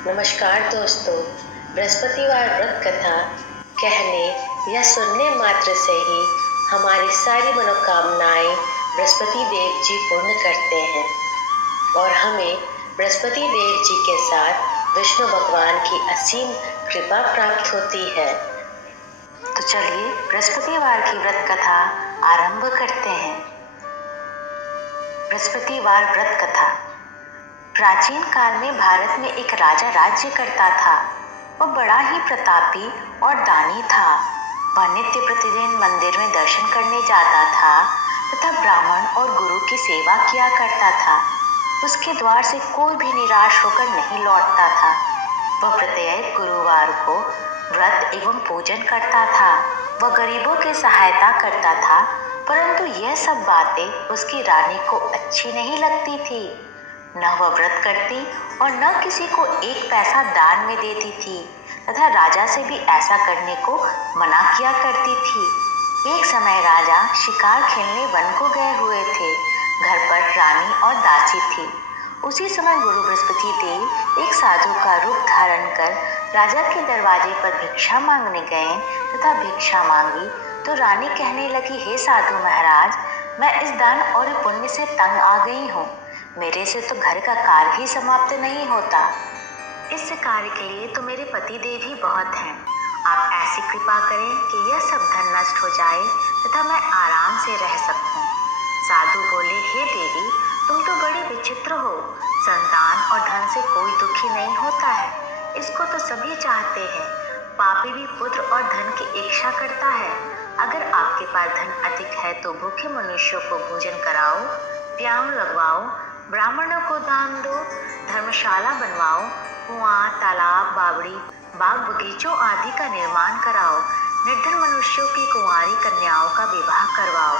नमस्कार दोस्तों। बृहस्पतिवार व्रत कथा कहने या सुनने मात्र से ही हमारी सारी मनोकामनाएं बृहस्पति देव जी पूर्ण करते हैं और हमें बृहस्पति देव जी के साथ विष्णु भगवान की असीम कृपा प्राप्त होती है। तो चलिए बृहस्पतिवार की व्रत कथा आरंभ करते हैं। बृहस्पतिवार व्रत कथा। प्राचीन काल में भारत में एक राजा राज्य करता था। वह बड़ा ही प्रतापी और दानी था। वह नित्य प्रतिदिन मंदिर में दर्शन करने जाता था तथा ब्राह्मण और गुरु की सेवा किया करता था। उसके द्वार से कोई भी निराश होकर नहीं लौटता था। वह प्रत्येक गुरुवार को व्रत एवं पूजन करता था। वह गरीबों की सहायता करता था, परंतु यह सब बातें उसकी रानी को अच्छी नहीं लगती थी। न वह व्रत करती और न किसी को एक पैसा दान में देती थी तथा राजा से भी ऐसा करने को मना किया करती थी। एक समय राजा शिकार खेलने वन को गए हुए थे। घर पर रानी और दासी थी। उसी समय गुरु बृहस्पति देव एक साधु का रूप धारण कर राजा के दरवाजे पर भिक्षा मांगने गए तथा भिक्षा मांगी तो रानी कहने लगी, हे साधु महाराज, मैं इस दान और पुण्य से तंग आ गई हूँ। मेरे से तो घर का कार्य ही समाप्त नहीं होता। इस कार्य के लिए तो मेरे पति देव ही बहुत हैं। आप ऐसी कृपा करें कि यह सब धन नष्ट हो जाए तथा मैं आराम से रह सकूं। साधु बोले, हे देवी, तुम तो बड़े विचित्र हो। संतान और धन से कोई दुखी नहीं होता है, इसको तो सभी चाहते हैं। पापी भी पुत्र और धन की इच्छा करता है। अगर आपके पास धन अधिक है तो भूखे मनुष्यों को भोजन कराओ, प्याऊ लगवाओ, ब्राह्मणों को दान दो, धर्मशाला बनवाओ, कुआं, तालाब, बावड़ी, बाग बगीचों आदि का निर्माण कराओ, निर्धन मनुष्यों की कुंवारी कन्याओं का विवाह करवाओ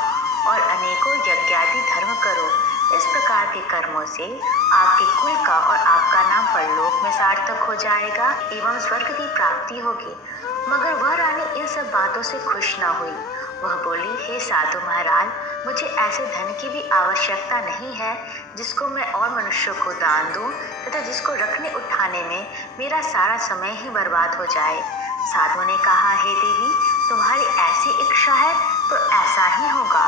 और अनेकों यज्ञादि धर्म करो। इस प्रकार के कर्मों से आपके कुल का और आपका नाम परलोक में सार्थक हो जाएगा एवं स्वर्ग की प्राप्ति होगी। मगर वह रानी इन सब बातों से खुश न हुई। वह बोली, हे साधु महाराज, मुझे ऐसे धन की भी आवश्यकता नहीं है जिसको मैं और मनुष्यों को दान दूं तथा जिसको रखने उठाने में मेरा सारा समय ही बर्बाद हो जाए। साधु ने कहा, हे देवी, तुम्हारी ऐसी इच्छा है तो ऐसा ही होगा।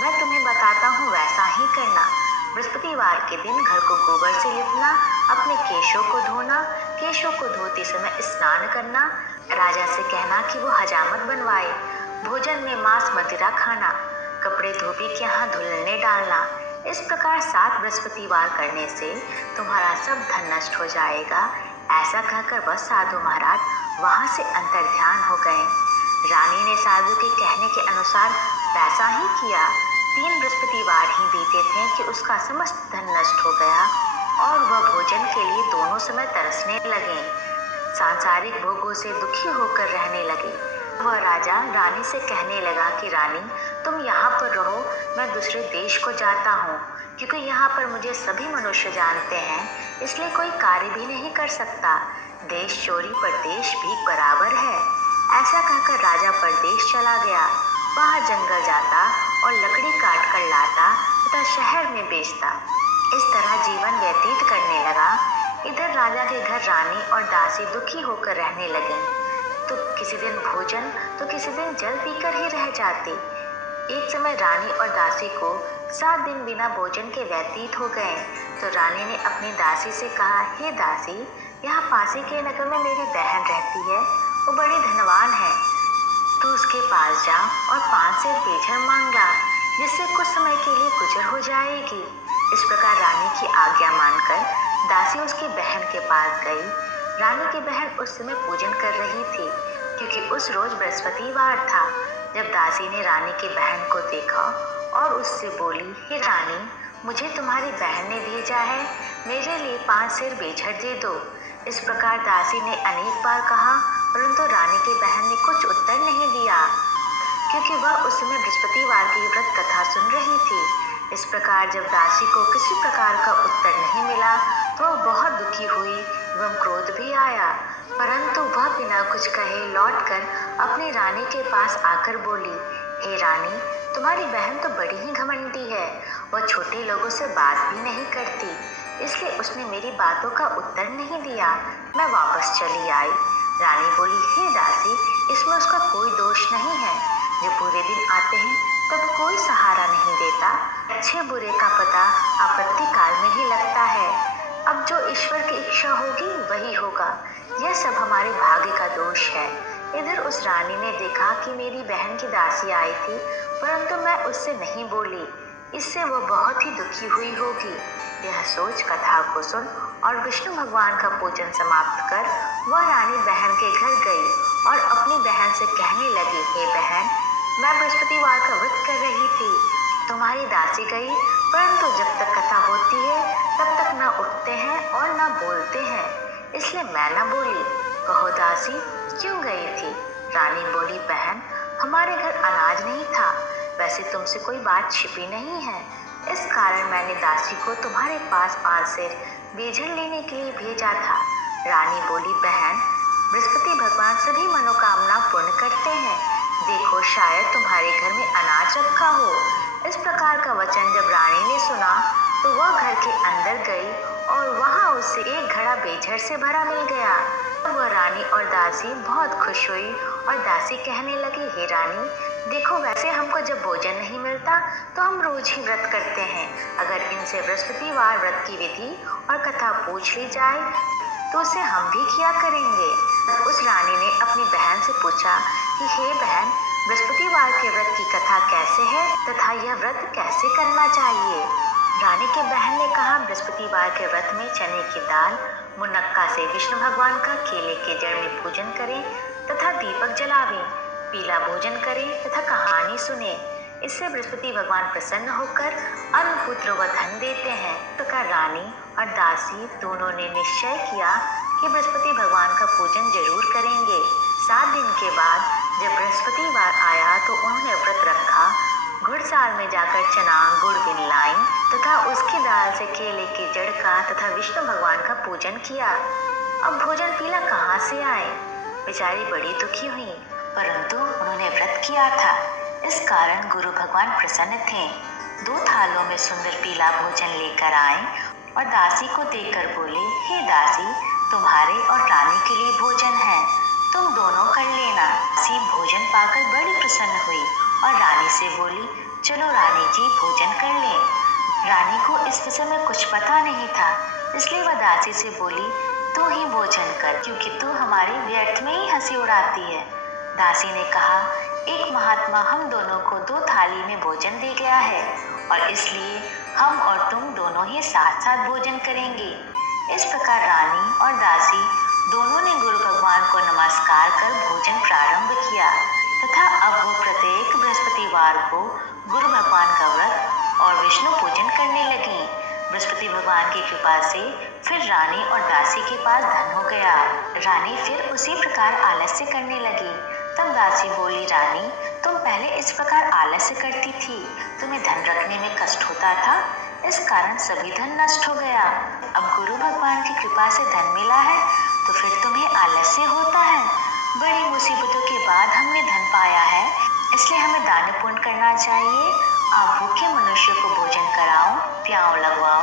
मैं तुम्हें बताता हूँ, वैसा ही करना। बृहस्पतिवार के दिन घर को गोबर से लिपना, अपने केशों को धोना, केशों को धोते समय स्नान करना, राजा से कहना कि वो हजामत बनवाए, भोजन में मांस मदिरा खाना, कपड़े धोबी के यहाँ धुलने डालना। इस प्रकार 7 बृहस्पतिवार करने से तुम्हारा सब धन नष्ट हो जाएगा। ऐसा कहकर वह साधु महाराज वहां से अंतर्ध्यान हो गए। रानी ने साधु के कहने के अनुसार वैसा ही किया। 3 बृहस्पतिवार ही बीते थे कि उसका समस्त धन नष्ट हो गया और वह भोजन के लिए दोनों समय तरसने लगे, सांसारिक भोगों से दुखी होकर रहने लगे। वह राजा रानी से कहने लगा कि रानी, तुम यहाँ पर रहो, मैं दूसरे देश को जाता हूँ, क्योंकि यहाँ पर मुझे सभी मनुष्य जानते हैं, इसलिए कोई कार्य भी नहीं कर सकता। देश चोरी परदेश भी बराबर है। ऐसा कहकर राजा परदेश चला गया। वहाँ जंगल जाता और लकड़ी काट कर लाता तथा शहर में बेचता। इस तरह जीवन व्यतीत करने लगा। इधर राजा के घर रानी और दासी दुखी होकर रहने लगे। तो किसी दिन भोजन तो किसी दिन जल पीकर ही रह जाती। एक समय रानी और दासी को 7 दिन बिना भोजन के व्यतीत हो गए। तो रानी ने अपनी दासी से कहा, हे दासी, यहाँ पासी के नगर में मेरी बहन रहती है, वो बड़ी धनवान है। तू उसके पास जा और 5 सेर बेझर मांग ला, जिससे कुछ समय के लिए गुजर हो जाएगी। इस प्रकार रानी की आज्ञा मानकर दासी उसकी बहन के पास गई। रानी की बहन उस समय पूजन कर रही थी, क्योंकि उस रोज बृहस्पतिवार था। जब दासी ने रानी की बहन को देखा और उससे बोली, हे रानी, मुझे तुम्हारी बहन ने भेजा है, मेरे लिए 5 सेर बेझर दे दो। इस प्रकार दासी ने अनेक बार कहा, परंतु रानी की बहन ने कुछ उत्तर नहीं दिया, क्योंकि वह उस समय बृहस्पतिवार की व्रत कथा सुन रही थी। इस प्रकार जब दासी को किसी प्रकार का उत्तर नहीं मिला तो वह बहुत दुखी हुई एवं क्रोध भी आया, परंतु वह बिना कुछ कहे लौटकर अपनी रानी के पास आकर बोली, हे रानी, तुम्हारी बहन तो बड़ी ही घमंडी है। वह छोटे लोगों से बात भी नहीं करती। इसलिए उसने मेरी बातों का उत्तर नहीं दिया। मैं वापस चली आई। रानी बोली, हे दासी, इसमें उसका कोई दोष नहीं है। जब बुरे दिन आते हैं तब कोई सहारा नहीं देता। अच्छे बुरे का पता आपत्ति काल में ही लगता है। अब जो ईश्वर की इच्छा होगी वही होगा। यह सब हमारे भाग्य का दोष है। इधर उस रानी ने देखा कि मेरी बहन की दासी आई थी, परंतु मैं उससे नहीं बोली। इससे वो बहुत ही दुखी हुई होगी। यह सोच कथा को सुन और विष्णु भगवान का पूजन समाप्त कर वह रानी बहन के घर गई और अपनी बहन से कहने लगी, हे बहन, मैं बृहस्पतिवार का व्रत कर रही थी। तुम्हारी दासी गई, परंतु जब तक कथा होती है तब तक न उठते हैं और न बोलते हैं, इसलिए मैं न बोली। कहो दासी, क्यों गई थी? रानी बोली, बहन, हमारे घर अनाज नहीं था। वैसे तुमसे कोई बात छिपी नहीं है, इस कारण मैंने दासी को तुम्हारे पास 5 सेर बेजल लेने के लिए भेजा था। रानी बोली, बहन, बृहस्पति भगवान सभी मनोकामना पूर्ण करते हैं। देखो, शायद तुम्हारे घर में अनाज रखा हो। इस प्रकार का वचन जब रानी ने सुना तो वह घर के अंदर गई और वहां उसे एक घड़ा बेझर से भरा मिल गया। वह रानी और दासी बहुत खुश हुई और दासी कहने लगी, हे रानी, देखो, वैसे हमको जब भोजन नहीं मिलता तो हम रोज ही व्रत करते हैं। अगर इनसे बृहस्पतिवार व्रत की विधि और कथा पूछ ली जाए तो उसे हम भी किया करेंगे। उस रानी ने अपनी बहन से पूछा कि हे बहन, बृहस्पतिवार के व्रत की कथा कैसे है तथा यह व्रत कैसे करना चाहिए? रानी की बहन ने कहा, बृहस्पतिवार के व्रत में चने की दाल मुनक्का से विष्णु भगवान का केले के जड़ में पूजन करें तथा दीपक जलावें, पीला भोजन करें तथा कहानी सुने। इससे बृहस्पति भगवान प्रसन्न होकर अन्न, पुत्र व धन देते हैं। प्रकार रानी और दासी दोनों ने निश्चय किया कि बृहस्पति भगवान का पूजन जरूर करेंगे। 7 दिन के बाद जब बृहस्पतिवार आया तो उन्होंने व्रत रखा। घुड़साल में जाकर चना गुड़ बिन लाई तथा उसकी दाल से केले के जड़ का तथा विष्णु भगवान का पूजन किया। अब भोजन पीला कहाँ से आए? बेचारी बड़ी दुखी हुई, परंतु उन्होंने व्रत किया था, इस कारण गुरु भगवान प्रसन्न थे। 2 थालों में सुंदर पीला भोजन लेकर आए और दासी को देकर बोले, हे दासी, तुम्हारे और रानी के लिए भोजन है, तुम दोनों कर लेना। दासी भोजन पाकर बड़ी प्रसन्न हुई और रानी से बोली, चलो रानी जी, भोजन कर लें। रानी को इस विषय में कुछ पता नहीं था, इसलिए वह दासी से बोली, तू ही भोजन कर, क्योंकि तू हमारी व्यर्थ में ही हंसी उड़ाती है। दासी ने कहा, एक महात्मा हम दोनों को 2 थाली में भोजन दे गया है और इसलिए हम और तुम दोनों ही साथ साथ भोजन करेंगे। इस प्रकार रानी और दासी दोनों ने गुरु भगवान को नमस्कार कर भोजन प्रारंभ किया तथा अब वो प्रत्येक बृहस्पतिवार को गुरु भगवान का व्रत और विष्णु पूजन करने लगी। बृहस्पति भगवान की कृपा से फिर रानी और दासी के पास धन हो गया। रानी फिर उसी प्रकार आलस्य करने लगी। तब दासी बोली, रानी, तुम पहले इस प्रकार आलस्य करती थी, तुम्हें धन रखने में कष्ट होता था, इस कारण सभी धन नष्ट हो गया। अब गुरु भगवान की कृपा से धन मिला है तो फिर तुम्हें आलस्य होता है। बड़ी मुसीबतों के बाद हमने धन पाया है, इसलिए हमें दान पुण्य करना चाहिए। आप भूखे मनुष्य को भोजन कराओ, प्याव लगवाओ,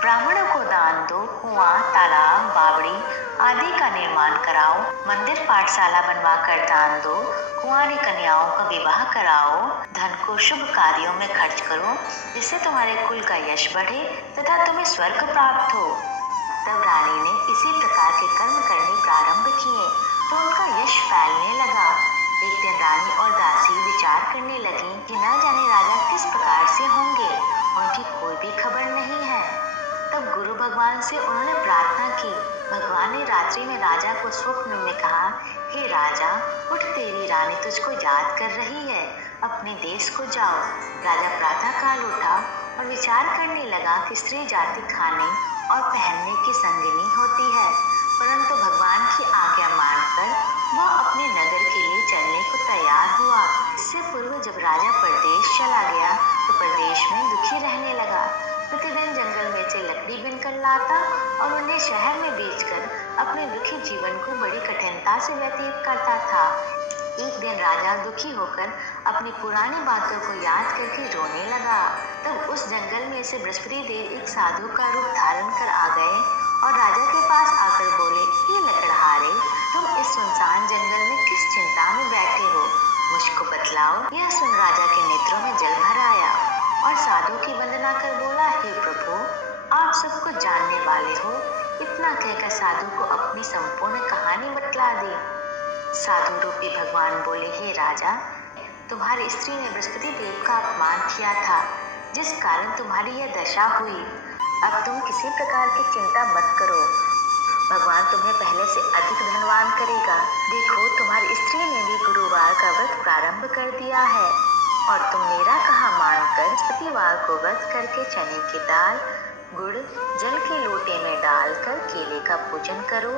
ब्राह्मणों को दान दो, कुआं, तालाब, बावड़ी आदि का निर्माण कराओ, मंदिर पाठशाला बनवा कर दान दो, कुंवारी कन्याओं का विवाह कराओ, धन को शुभ कार्यों में खर्च करो, जिससे तुम्हारे कुल का यश बढ़े तथा तुम्हें स्वर्ग प्राप्त हो। तब रानी ने इसी प्रकार के कर्म करने प्रारंभ किए तो उनका यश फैलने लगा। एक दिन रानी और दासी विचार करने लगी कि न जाने राजा किस प्रकार से होंगे, उनकी कोई भी खबर नहीं है। तब गुरु भगवान से उन्होंने प्रार्थना की। भगवान ने रात्रि में राजा को स्वप्न में कहा, हे राजा, उठ, तेरी रानी तुझको याद कर रही है, अपने देश को जाओ। राजा प्रातः काल उठा और विचार करने लगा कि स्त्री जाति खाने और पहनने की संगिनी होती है, परंतु भगवान की आज्ञा मानकर वह अपने नगर के लिए चलने को तैयार हुआ। इससे पूर्व जब राजा परदेश चला गया तो प्रदेश में दुखी रहने लगा। प्रतिदिन जंगल में से लकड़ी बिनकर लाता और उन्हें शहर में बेचकर अपने दुखी जीवन को बड़ी कठिनता से व्यतीत करता था। एक दिन राजा दुखी होकर अपनी पुरानी बातों को याद करके रोने लगा। तब उस जंगल में से बृहस्पति देव एक साधु का रूप धारण कर आ गए और राजा के पास आकर बोले, ये लकड़हारे, तुम इस सुनसान जंगल में किस चिंता में बैठे हो, मुझको बतलाओ। यह सुन राजा के नेत्रों में जल भर आया और साधु की वंदना कर बोला, हे प्रभु, आप सब कुछ जानने वाले हो। इतना कहकर साधु को अपनी संपूर्ण कहानी बतला दी। साधु रूपी भगवान बोले, हे राजा, तुम्हारी स्त्री ने बृहस्पति देव का अपमान किया था, जिस कारण तुम्हारी यह दशा हुई। अब तुम किसी प्रकार की चिंता मत करो, भगवान तुम्हें पहले से अधिक धनवान करेगा। देखो, तुम्हारी स्त्री ने भी गुरुवार का व्रत प्रारंभ कर दिया है और तुम मेरा कहा मानकर बृहस्पतिवार को व्रत करके चने की दाल, गुड़ जल के लोटे में डालकर केले का पूजन करो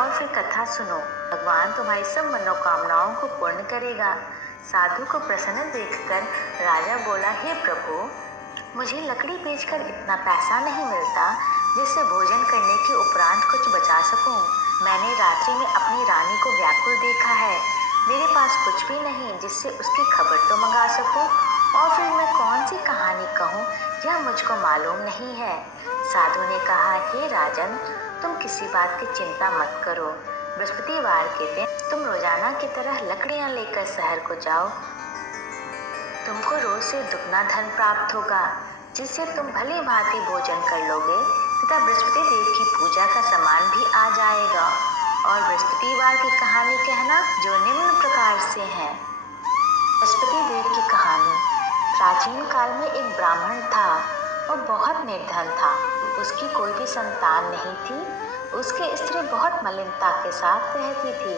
और फिर कथा सुनो। भगवान तुम्हारी सब मनोकामनाओं को पूर्ण करेगा। साधु को प्रसन्न देखकर राजा बोला, हे प्रभु, मुझे लकड़ी बेचकर इतना पैसा नहीं मिलता जिससे भोजन करने के उपरांत कुछ बचा सकूं। मैंने रात्रि में अपनी रानी को व्याकुल देखा है। मेरे पास कुछ भी नहीं जिससे उसकी खबर तो मंगा सकूं, और फिर मैं कौन सी कहानी कहूं, यह मुझको मालूम नहीं है। साधु ने कहा, हे राजन, तुम किसी बात की चिंता मत करो। बृहस्पतिवार के दिन तुम रोजाना की तरह लकड़ियां लेकर शहर को जाओ। तुमको रोज से दुगना धन प्राप्त होगा, जिससे तुम भली भांति भोजन कर लोगे तथा बृहस्पति देव की पूजा का सामान भी आ जाएगा। और बृहस्पतिवार की कहानी कहना जो निम्न प्रकार से है। बृहस्पति देव की कहानी। प्राचीन काल में एक ब्राह्मण था। वह बहुत निर्धन था। उसकी कोई भी संतान नहीं थी। उसकी स्त्री बहुत मलिनता के साथ रहती थी।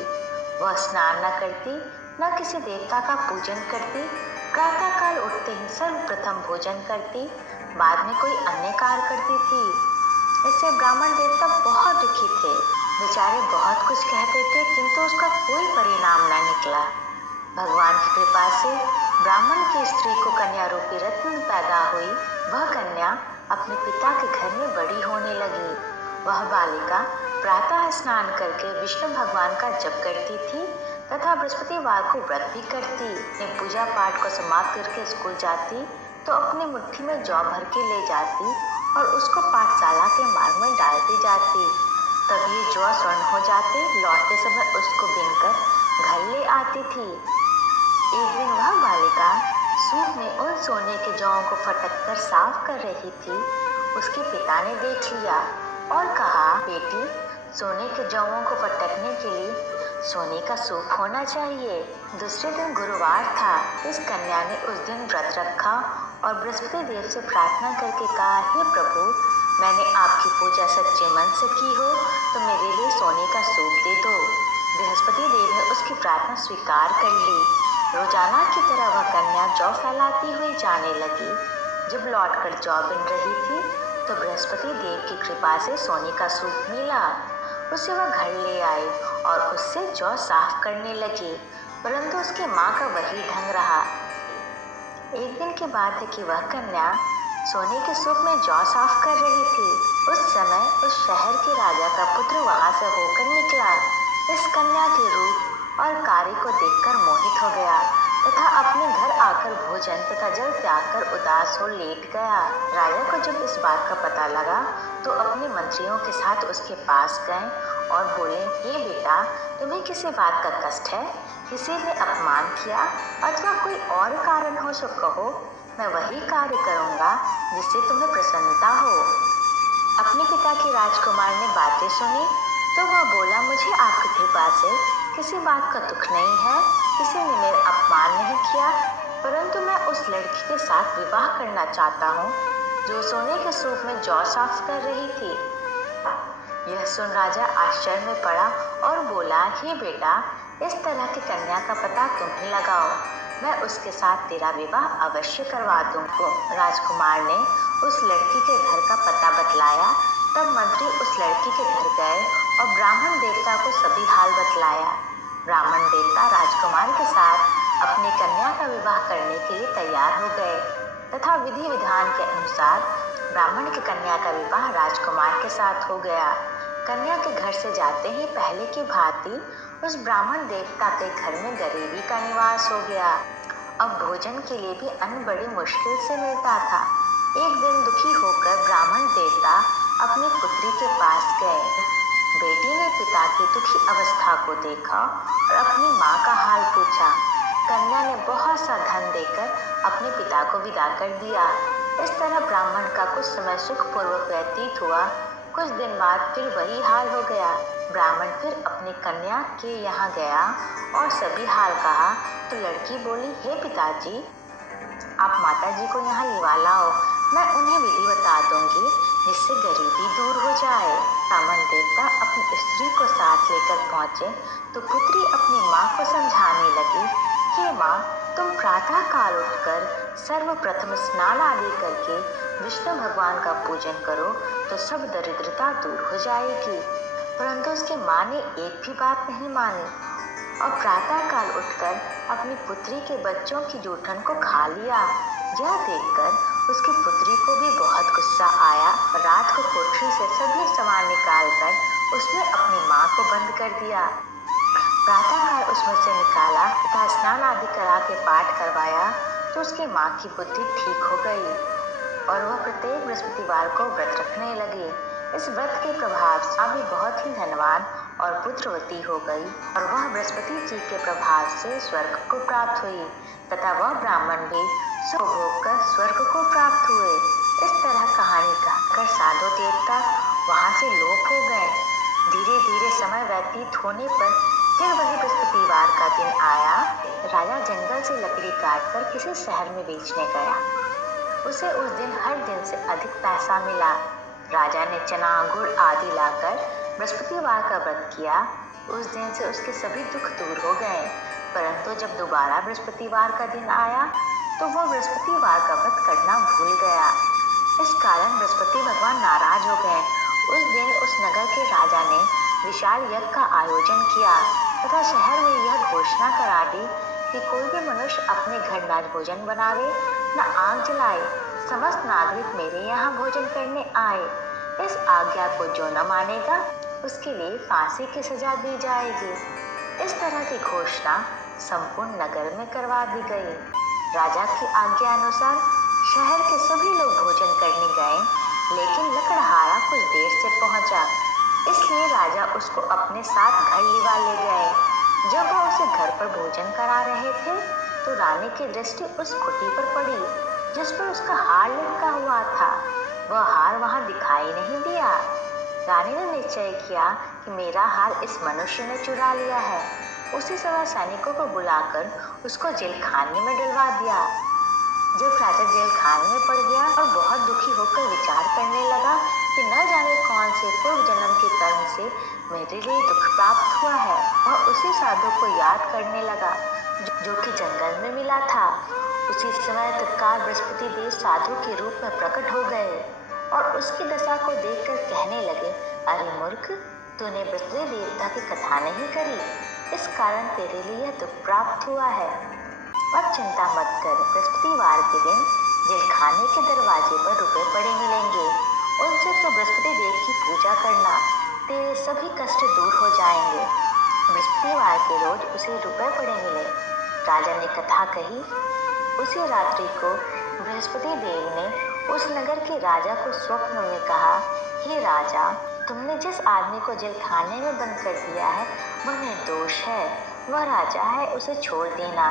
वह स्नान न करती, न किसी देवता का पूजन करती। प्रातः काल उठते ही सर्वप्रथम भोजन करती, बाद में कोई अन्य कार्य करती थी। इससे ब्राह्मण देवता बहुत दुखी थे। बेचारे बहुत कुछ कहते थे, किंतु उसका कोई परिणाम न निकला। भगवान की कृपा से ब्राह्मण की स्त्री को कन्या रूपी रत्न पैदा हुई। वह कन्या अपने पिता के घर में बड़ी होने लगी। वह बालिका प्रातः स्नान करके विष्णु भगवान का जप करती थी तथा बृहस्पतिवार को व्रत भी करती। पूजा पाठ को समाप्त करके स्कूल जाती तो अपनी मुट्ठी में जौ भर के ले जाती और उसको पाठशाला के मार्ग में डालती जाती। तब ये जौ स्वर्ण हो जाते। लौटते समय उसको बीनकर घर ले आती थी। एक दिन वह बालिका सूप में उन सोने के जौं को फटक कर साफ कर रही थी। उसके पिता ने देख लिया और कहा, बेटी, सोने के जौं को फटकने के लिए सोने का सूप होना चाहिए। दूसरे दिन गुरुवार था। इस कन्या ने उस दिन व्रत रखा और बृहस्पति देव से प्रार्थना करके कहा, हे प्रभु, मैंने आपकी पूजा सच्चे मन से की हो तो मेरे लिए सोने का सूप दे दो। बृहस्पति देव ने उसकी प्रार्थना स्वीकार कर ली। रोजाना की तरह वह कन्या जौ फैलाती हुई जाने लगी। जब लौटकर जौ बिन रही थी तो बृहस्पति देव की कृपा से सोने का सूप मिला। उसे वह घर ले आई और उससे जौ साफ करने लगी, परंतु उसकी माँ का वही ढंग रहा। एक दिन की बात है कि वह कन्या सोने के सूप में जौ साफ कर रही थी। उस समय उस शहर के राजा का पुत्र वहां से होकर निकला। इस कन्या के रूप और कार्य को देखकर मोहित हो गया तथा अपने घर आकर भोजन तथा जल त्याग कर उदास हो लेट गया। राजा को जब इस बात का पता लगा तो अपने मंत्रियों के साथ उसके पास गए और बोले, हे बेटा, तुम्हें किसी बात का कष्ट है? किसी ने अपमान किया अथवा कोई और कारण हो तो कहो, मैं वही कार्य करूँगा जिससे तुम्हें प्रसन्नता हो। अपने पिता की राजकुमार ने बातें सुनी तो वह बोला, मुझे आपकी कृपा से किसी बात का दुख नहीं है। किसी ने मेरा अपमान नहीं किया, परंतु मैं उस लड़की के साथ विवाह करना चाहता हूँ जो सोने के सूप में जौ साफ कर रही थी। यह सुन राजा आश्चर्य में पड़ा और बोला, हे बेटा, इस तरह की कन्या का पता तुम ही लगाओ, मैं उसके साथ तेरा विवाह अवश्य करवा दूंगा। राजकुमार ने उस लड़की के घर का पता बतलाया। तब मंत्री उस लड़की के घर गए और ब्राह्मण देवता को सभी हाल बतलाया। ब्राह्मण देवता राजकुमार के साथ अपनी कन्या का विवाह करने के लिए तैयार हो गए तथा विधि विधान के अनुसार ब्राह्मण की कन्या का विवाह राजकुमार के साथ हो गया। कन्या के घर से जाते ही पहले की भांति उस ब्राह्मण देवता के घर में गरीबी का निवास हो गया। अब भोजन के लिए भी अन्न बड़ी मुश्किल से मिलता था। एक दिन दुखी होकर ब्राह्मण देवता अपनी पुत्री के पास गए। बेटी ने पिता की दुखी अवस्था को देखा और अपनी माँ का हाल पूछा। कन्या ने बहुत सा धन देकर अपने पिता को विदा कर दिया। इस तरह ब्राह्मण का कुछ समय सुखपूर्वक व्यतीत हुआ। कुछ दिन बाद फिर वही हाल हो गया। ब्राह्मण फिर अपनी कन्या के यहाँ गया और सभी हाल कहा तो लड़की बोली, हे पिताजी, आप माताजी को यहाँ लिवा लाओ, मैं उन्हें विधि बता दूंगी जिससे गरीबी दूर हो जाए। ब्राह्मण देवता अपनी स्त्री को साथ लेकर पहुंचे तो पुत्री अपनी माँ को समझाने लगी, हे माँ, तुम प्रातः काल उठकर सर्वप्रथम स्नान आदि करके विष्णु भगवान का पूजन करो तो सब दरिद्रता दूर हो जाएगी। परंतु उसकी माँ ने एक भी बात नहीं मानी और प्रातः काल उठकर अपनी पुत्री के बच्चों की जूठन को खा लिया। यह देखकर उसकी पुत्री को भी बहुत गुस्सा आया। रात को कोठरी से सभी सामान निकालकर उसने अपनी माँ को बंद कर दिया। प्रातःकाल उसमें से निकाला तथा स्नान आदि करा के पाठ करवाया तो उसकी माँ की बुद्धि ठीक हो गई और वह प्रत्येक बृहस्पतिवार को व्रत रखने लगी। इस व्रत के प्रभाव से माँ भी बहुत ही धनवान और पुत्रवती हो गई और वह बृहस्पति जी के प्रभाव से स्वर्ग को प्राप्त हुई तथा वह ब्राह्मण भी सुख भोग कर स्वर्ग को प्राप्त हुए। इस तरह कहानी कहकर साधु देवता वहां से लोप हो गए। धीरे धीरे समय व्यतीत होने पर फिर वही बृहस्पतिवार का दिन आया। राजा जंगल से लकड़ी काटकर किसी शहर में बेचने गया। उसे उस दिन हर दिन से अधिक पैसा मिला। राजा ने चना गुड़ आदि लाकर बृहस्पतिवार का व्रत किया। उस दिन से उसके सभी दुख दूर हो गए। परंतु जब दोबारा बृहस्पतिवार का दिन आया तो वह बृहस्पतिवार का व्रत करना भूल गया। इस कारण बृहस्पति भगवान नाराज हो गए। उस दिन उस नगर के राजा ने विशाल यज्ञ का आयोजन किया तथा शहर में यह घोषणा करा दी कि कोई भी मनुष्य अपने घर न भोजन बनावे न आग जलाए। समस्त नागरिक मेरे यहाँ भोजन करने आए। इस आज्ञा को जो न मानेगा उसके लिए फांसी की सजा दी जाएगी। इस तरह की घोषणा संपूर्ण नगर में करवा दी गई। राजा की आज्ञा अनुसार शहर के सभी लोग भोजन करने गए, लेकिन लकड़हारा कुछ देर से पहुंचा, इसलिए राजा उसको अपने साथ घर लिवा ले गए। जब वह उसे घर पर भोजन करा रहे थे तो रानी की दृष्टि उस खुटी पर पड़ी जिस पर उसका हार लटका हुआ था। वह हार वहां दिखाई नहीं दिया। रानी ने निश्चय किया कि मेरा हार इस मनुष्य ने चुरा लिया है। उसी समय सैनिकों को बुलाकर उसको जेल खाने में डलवा दिया। जब राजा जेल खाने में पड़ गया और बहुत दुखी होकर विचार करने लगा कि न जाने कौन से पूर्व जन्म के कर्म से मेरे लिए दुख प्राप्त हुआ है, वह उसी साधु को याद करने लगा जो कि जंगल में मिला था। उसी समय तत्काल बृहस्पति देव साधु के रूप में प्रकट हो गए और उसकी दशा को देखकर कहने लगे, अरे मूर्ख, तूने बृहस्पति देवता की कथा नहीं करी, इस कारण तेरे लिए दुख प्राप्त हुआ है। अब चिंता मत कर, बृहस्पतिवार के दिन जेल खाने के दरवाजे पर रुपए पड़े मिलेंगे, उनसे तो बृहस्पति देव की पूजा करना, तेरे सभी कष्ट दूर हो जाएंगे। बृहस्पतिवार के रोज उसे रुपए पड़े मिले। राजा ने कथा कही। उसी रात्रि को बृहस्पति देव ने उस नगर के राजा को स्वप्न में कहा, हे राजा, तुमने जिस आदमी को जेल खाने में बंद कर दिया है वह निर्दोष है, वह राजा है, उसे छोड़ देना।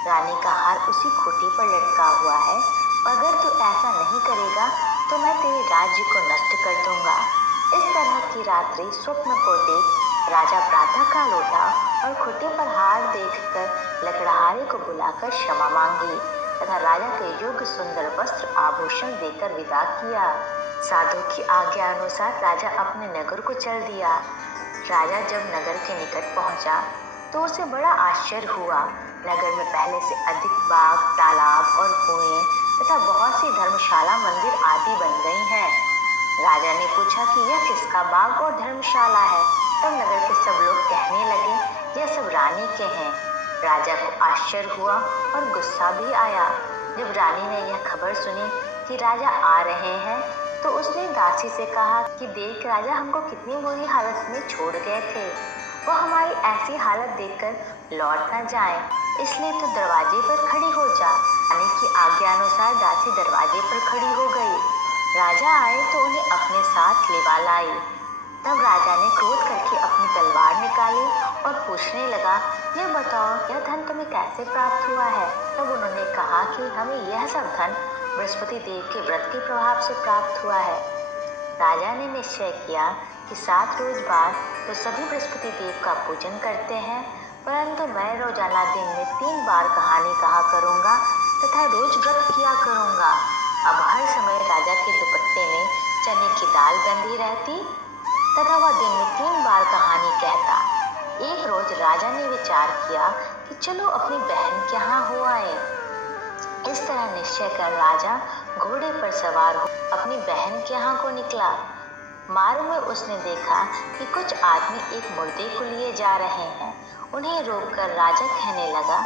रानी का हार उसी खूंटी पर लटका हुआ है। अगर तू ऐसा नहीं करेगा तो मैं तेरे राज्य को नष्ट कर दूंगा। इस तरह की रात्रि स्वप्न को देख राजा प्रातःकाल उठा और खूंटी पर हार देखकर लकड़हारे को बुलाकर क्षमा मांगी तथा राजा के योग्य सुंदर वस्त्र आभूषण देकर विदा किया। साधु की आज्ञा अनुसार राजा अपने नगर को चल दिया। राजा जब नगर के निकट पहुंचा तो उसे बड़ा आश्चर्य हुआ। नगर में पहले से अधिक बाग, तालाब और कुएं तथा बहुत सी धर्मशाला, मंदिर आदि बन गई हैं। राजा ने पूछा कि यह किसका बाग और धर्मशाला है। तब नगर के सब लोग कहने लगे, यह सब रानी के हैं। राजा को आश्चर्य हुआ और गुस्सा भी आया। जब रानी ने यह खबर सुनी कि राजा आ रहे हैं तो उसने दासी से कहा कि देख राजा हमको कितनी बुरी हालत में छोड़ गए थे, वो हमारी ऐसी हालत देखकर लौट न जाए, इसलिए तो दरवाजे पर खड़ी हो जा। रानी की आज्ञा अनुसार दासी दरवाजे पर खड़ी हो गई। राजा आए तो उन्हें अपने साथ लेवा लाई। तब राजा ने क्रोध करके अपनी तलवार निकाली और पूछने लगा, यह बताओ यह धन तुम्हें कैसे प्राप्त हुआ है। तब उन्होंने कहा कि हमें यह सब धन बृहस्पति देव के व्रत के प्रभाव से प्राप्त हुआ है। राजा ने निश्चय किया कि 7 रोज बाद तो सभी बृहस्पति देव का पूजन करते हैं, परंतु मैं रोजाना दिन में 3 बार कहानी कहा करूंगा तथा रोज व्रत किया करूंगा। अब हर समय राजा के दुपट्टे में चने की दाल बंधी रहती तथा वह दिन में 3 बार कहानी कहता। एक रोज राजा ने विचार किया कि चलो अपनी बहन के यहाँ हो आए। इस तरह निश्चय कर राजा घोड़े पर सवार हो अपनी बहन के यहाँ को निकला। मार्ग में उसने देखा कि कुछ आदमी एक मुर्दे को लिए जा रहे हैं। उन्हें रोककर राजा कहने लगा,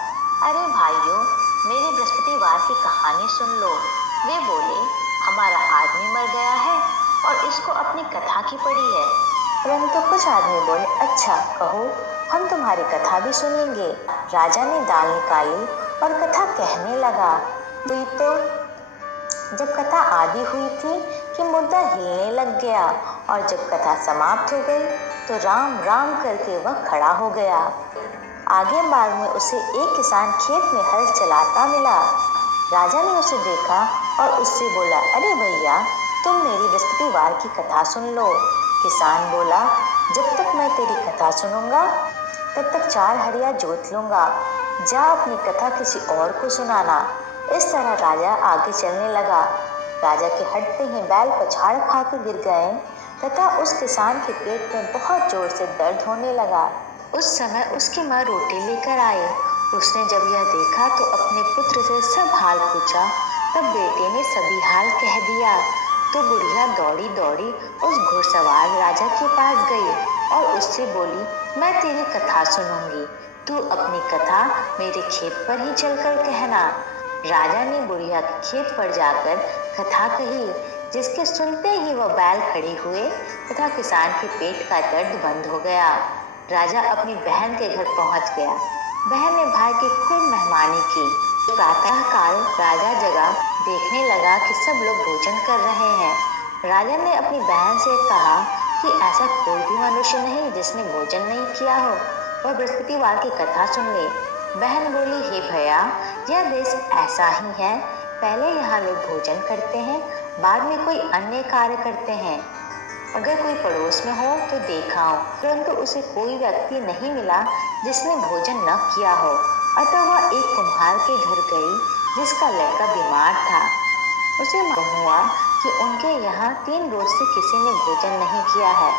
अरे भाइयों, मेरी बृहस्पतिवार की कहानी सुन लो। वे बोले, हमारा आदमी मर गया है और इसको अपनी कथा की पड़ी है। परंतु कुछ आदमी बोले, अच्छा कहो, हम तुम्हारी कथा भी सुनेंगे। राजा ने दाल निकाली और कथा कहने लगा। हुई तो जब कथा आदि हुई थी कि मुर्दा हिलने लग गया और जब कथा समाप्त हो गई तो राम राम करके वह खड़ा हो गया। आगे मार्ग में उसे एक किसान खेत में हल चलाता मिला। राजा ने उसे देखा और उससे बोला, अरे भैया, तुम मेरी बृहस्पतिवार की कथा सुन लो। किसान बोला, जब तक मैं तेरी कथा सुनूंगा तब तक 4 हरिया जोत लूंगा, जा अपनी कथा किसी और को सुनाना। इस तरह राजा आगे चलने लगा। राजा के हटते ही बैल पछाड़ खा के गिर गए तथा उस किसान के पेट में बहुत जोर से दर्द होने लगा। उस समय उसकी माँ रोटी लेकर आई। उसने जब यह देखा तो अपने पुत्र से सब हाल पूछा। तब बेटे ने सभी हाल कह दिया। तो बुढ़िया दौड़ी दौड़ी उस घुड़सवार राजा के पास गई और उससे बोली, मैं तेरी कथा सुनूंगी, तू अपनी कथा मेरे खेत पर ही चलकर कहना। राजा ने बुढ़िया के खेत पर जाकर कथा कही, जिसके सुनते ही वह बैल खड़ी हुए तथा किसान के पेट का दर्द बंद हो गया। राजा अपनी बहन के घर पहुंच गया। बहन ने भाई की खूब मेहमानी की। प्रातः काल राजा जगा, देखने लगा कि सब लोग भोजन कर रहे हैं। राजा ने अपनी बहन से कहा कि ऐसा कोई भी मनुष्य नहीं जिसने भोजन नहीं किया हो, वह बृहस्पतिवार की कथा सुन ले। बहन बोली, हे भैया, यह देश ऐसा ही है, पहले यहाँ लोग भोजन करते हैं, बाद में कोई अन्य कार्य करते हैं। अगर कोई पड़ोस में हो तो देखा हो, परंतु उसे कोई व्यक्ति नहीं मिला जिसने भोजन न किया हो। अतः वह एक कुम्हार के घर गई जिसका लड़का बीमार था। उसे मालूम हुआ कि उनके यहाँ 3 रोज से किसी ने भोजन नहीं किया है।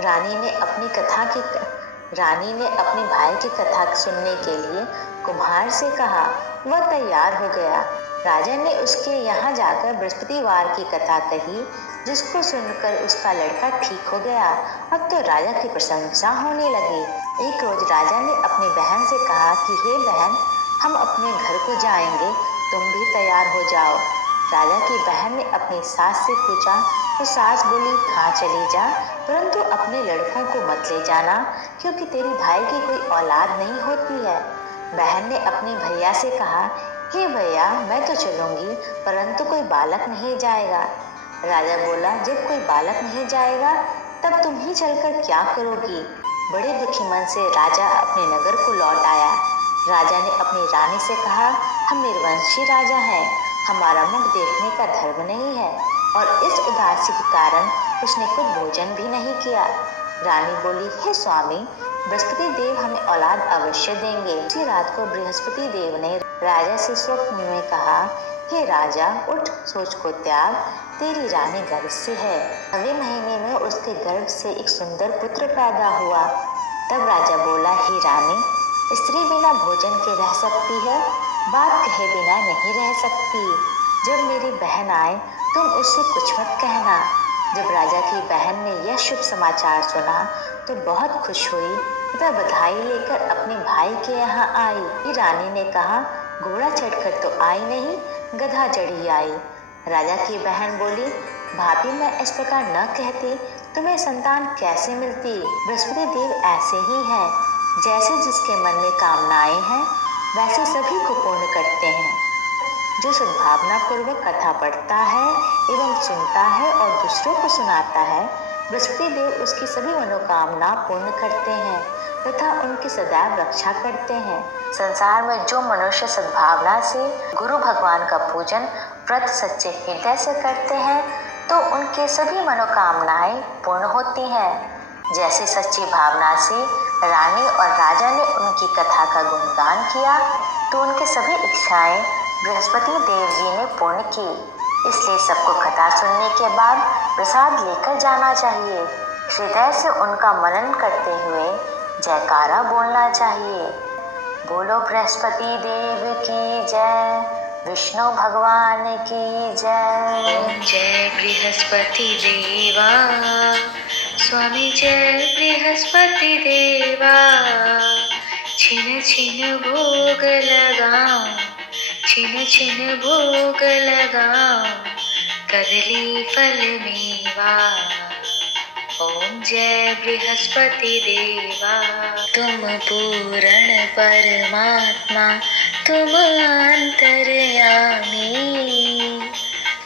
रानी ने अपने भाई की कथा सुनने के लिए कुम्हार से कहा। वह तैयार हो गया। राजा ने उसके यहाँ जाकर बृहस्पतिवार की कथा कही, जिसको सुनकर उसका लड़का ठीक हो गया। अब तो राजा की प्रशंसा होने लगी। एक रोज राजा ने अपनी बहन से कहा कि हे बहन, हम अपने घर को जाएंगे, तुम भी तैयार हो जाओ। राजा की बहन ने अपनी सास से पूछा तो सास बोली, हाँ चली जा, परंतु अपने लड़कों को मत ले जाना, क्योंकि तेरी भाई की कोई औलाद नहीं होती है। बहन ने अपने भैया से कहा, हे भैया, मैं तो चलूंगी, परंतु कोई बालक नहीं जाएगा। राजा बोला, जब कोई बालक नहीं जाएगा तब तुम ही चलकर क्या करोगी। बड़े दुखी मन से राजा अपने नगर को लौट आया। राजा ने अपनी रानी से कहा, हम निर्वंशी राजा हैं, हमारा मुख देखने का धर्म नहीं है, और इस उदासी के कारण उसने कुछ भोजन भी नहीं किया। रानी बोली, हे स्वामी, बृहस्पति देव हमें औलाद अवश्य देंगे। उसी रात को बृहस्पति देव ने राजा से स्वप्न में कहा, हे राजा, उठ, सोच को त्याग, तेरी रानी गर्भ से है। 9वें महीने में उसके गर्भ से एक सुंदर पुत्र पैदा हुआ। तब राजा बोला, हे रानी, स्त्री बिना भोजन के रह सकती है, बात कहे बिना नहीं रह सकती। जब मेरी बहन आए तुम उससे कुछ मत कहना। जब राजा की बहन ने यह शुभ समाचार सुना तो बहुत खुश हुई तथा बधाई लेकर अपने भाई के यहाँ आई। रानी ने कहा, घोड़ा चढ़कर तो आई नहीं, गधा चढ़ी आई। राजा की बहन बोली, भाभी मैं इस प्रकार न कहती, तुम्हें संतान कैसे मिलती? बृहस्पति देव ऐसे ही है, जैसे जिसके मन में कामनाएं हैं वैसे सभी को पूर्ण करते हैं। जो सद्भावना पूर्वक कथा पढ़ता है एवं सुनता है और दूसरों को सुनाता है, बृहस्पति देव उसकी सभी मनोकामना पूर्ण करते हैं तथा उनकी सदैव रक्षा करते हैं। संसार में जो मनुष्य सद्भावना से गुरु भगवान का पूजन व्रत सच्चे हृदय से करते हैं तो उनके सभी मनोकामनाएं पूर्ण होती हैं। जैसे सच्ची भावना से रानी और राजा ने उनकी कथा का गुणगान किया तो उनके सभी इच्छाएं बृहस्पति देव जी ने पूर्ण की। इसलिए सबको कथा सुनने के बाद प्रसाद लेकर जाना चाहिए। हृदय से उनका मनन करते हुए जयकारा बोलना चाहिए। बोलो बृहस्पति देव की जय, विष्णु भगवान की जय। ओम जय बृहस्पति देवा, स्वामी जय बृहस्पति देवा। छिन छिन भोग लगाओ, छिन छिन भोग लगाओ, कदली फल मेवा। ओम जय बृहस्पति देवा। तुम पूर्ण परमात्मा, तुम अंतर्यामी,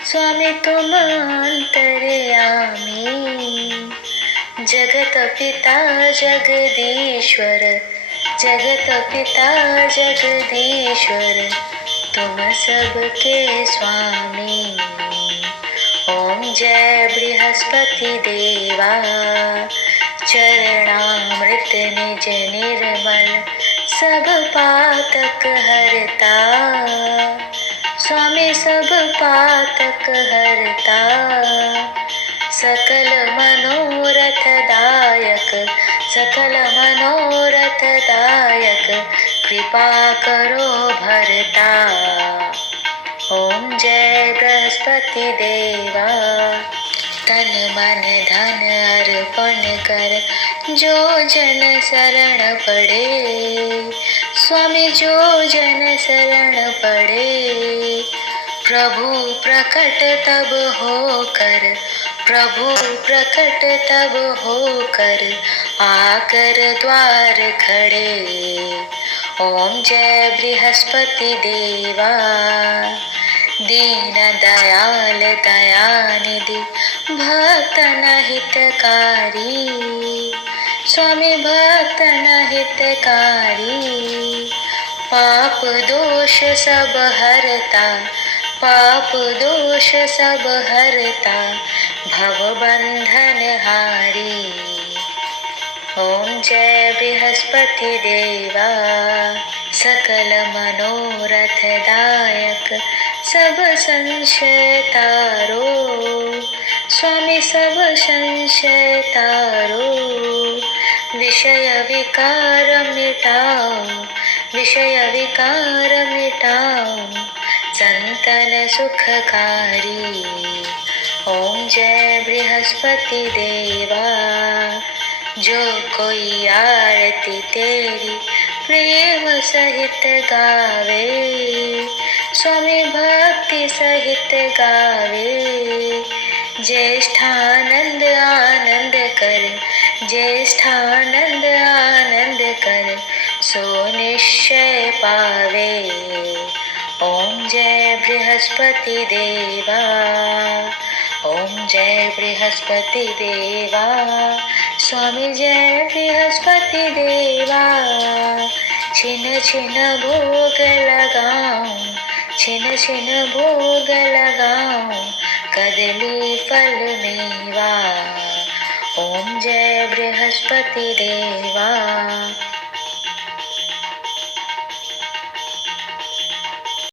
स्वामी तुम अंतर्यामी। जगत पिता जगदीश्वर, जगत पिता जगदीश्वर, तुम सबके स्वामी। ओम जय बृहस्पति देवा। चरणामृत निज निर्मल, सब पातक हरता, स्वामी सब पातक हरता। सकल मनोरथ दायक, सकल मनोरथ दायक, कृपा करो भरता। ओम जय बृहस्पति देवा। तन मन धन अर्पण कर जो जन शरण पड़े, स्वामी जो जन शरण पड़े। प्रभु प्रकट तब होकर, प्रभु प्रकट तब होकर, आकर द्वार खड़े। ओम जय बृहस्पति देवा। दीन दयाल दयानिधि, भक्तन हितकारी, स्वामी भक्तन हितकारी। पाप दोष सब हरता, पाप दोष सब हरता, भव बंधन हारी। ओम जय बृहस्पति देवा। सकल मनोरथ दायक, सब संशय तारो, स्वामी सब संशय तारो। विषय विकार मिटाओ, विषय विकार मिटाओ, संतन सुखकारी। ओम जय बृहस्पति देवा। जो कोई आरती तेरी प्रेम सहित गावे, स्वामी भक्ति सहित गावे। ज्येष्ठानंद आनंद कर, ज्येष्ठानंद आनंद कर, सो निश्चय पावे। ओम जय बृहस्पति देवा। ओम जय बृहस्पति देवा। स्वामी जय बृहस्पति देवा। छिन छिन भोग लगाऊं, छिन छिन भोग लगाऊं, कदली फल मेवा। ओम जय बृहस्पति देवा।